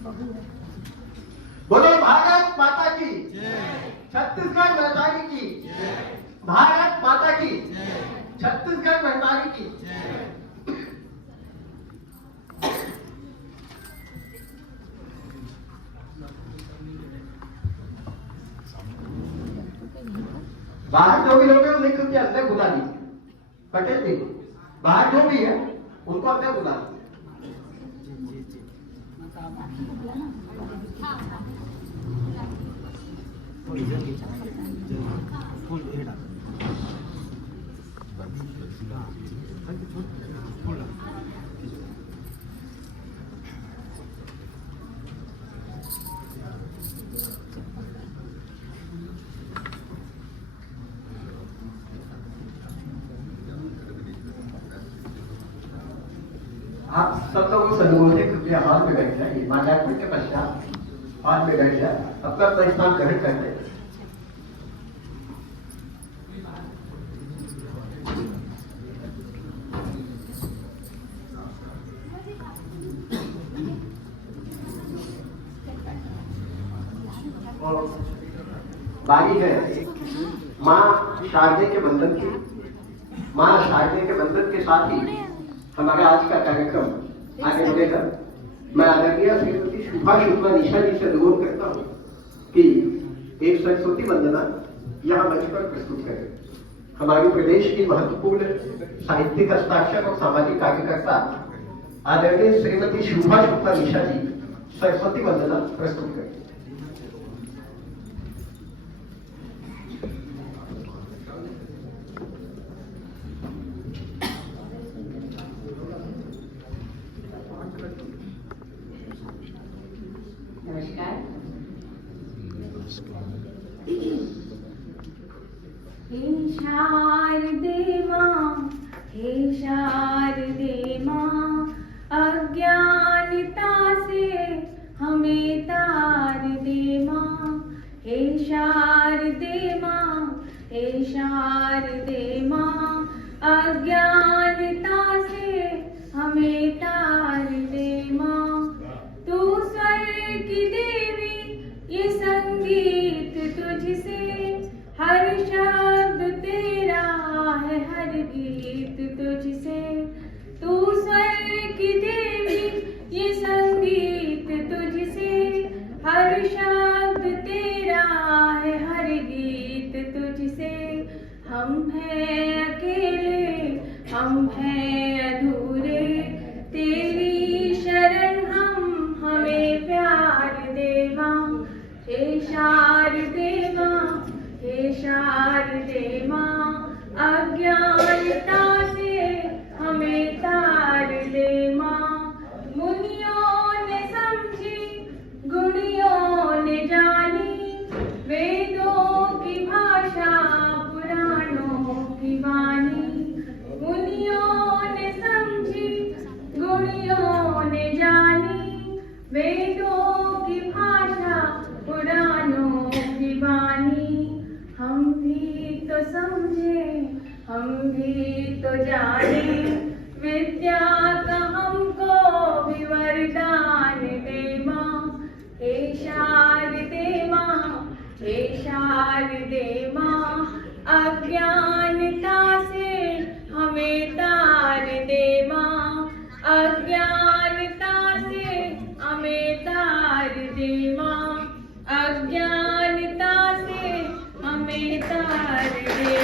बोलो भारत माता की, छत्तीसगढ़ महतारी की, भारत माता की, छत्तीसगढ़ महतारी की। बाहर जो भी लोग हैं उन्हें क्योंकि अंदर बुला लीजिए। पटेल जी बाहर जो भी है उनको अंदर बुला लीजिए। आप सब लोगों से अनुरोध है कृपया हॉल में बैठ जाइए। माल्यार्पण के पश्चात हॉल में बैठ जाए, अपना अपना स्थान ग्रहण करते हैं। बारी है माँ शारदे के बंधन की। माँ शारदे के बंधन के साथ ही हमारा आज का कार्यक्रम आगे बढ़ेगा। मैं आदरणीय श्रीमती शुभा शुक्ला निशा जी से अनुरोध करता हूँ कि एक सरस्वती वंदना यहाँ मंच पर प्रस्तुत करें। हमारे प्रदेश की महत्वपूर्ण साहित्यिक हस्ताक्षर और सामाजिक कार्यकर्ता आदरणीय श्रीमती शुभा शुक्ला निशा जी सरस्वती वंदना प्रस्तुत करें। हे शारदे माँ, हे शारदे माँ, अज्ञानता से हमें तार दे माँ। हे शारदे माँ, हे शारदे माँ, अज्ञानता से हमें तार दे माँ। तू स्वर की देवी, ये संगीत तुझसे, हर शब्द तेरा है, हर गीत तुझसे। तू स्वर की देवी, ये संगीत तुझसे, हर शब्द तेरा है, हर गीत तुझसे। हम हैं अकेले, हम हैं अधूरे, तेरी शरण हम, हमें प्यार दे माँ। हे शारदे माँ, हे शारदे माँ, अज्ञानता से हमें तार दे माँ। मुनियों ने समझी, गुणियों ने जानी, वेदों की भाषा, पुराणों की वाणी। मुनियों ने समझी, गुणियों ने जानी, वेदों की भाषा, पुराणों की वाणी। हम भी तो समझे, हम भी तो जाने, विद्या का हमको भी वरदान दे माँ। हे शारदे माँ, हे शारदे माँ, अज्ञानता से हमें तार दे माँ। अज्ञानता से हमें तार दे माँ, अज्ञानता से हमें तार दे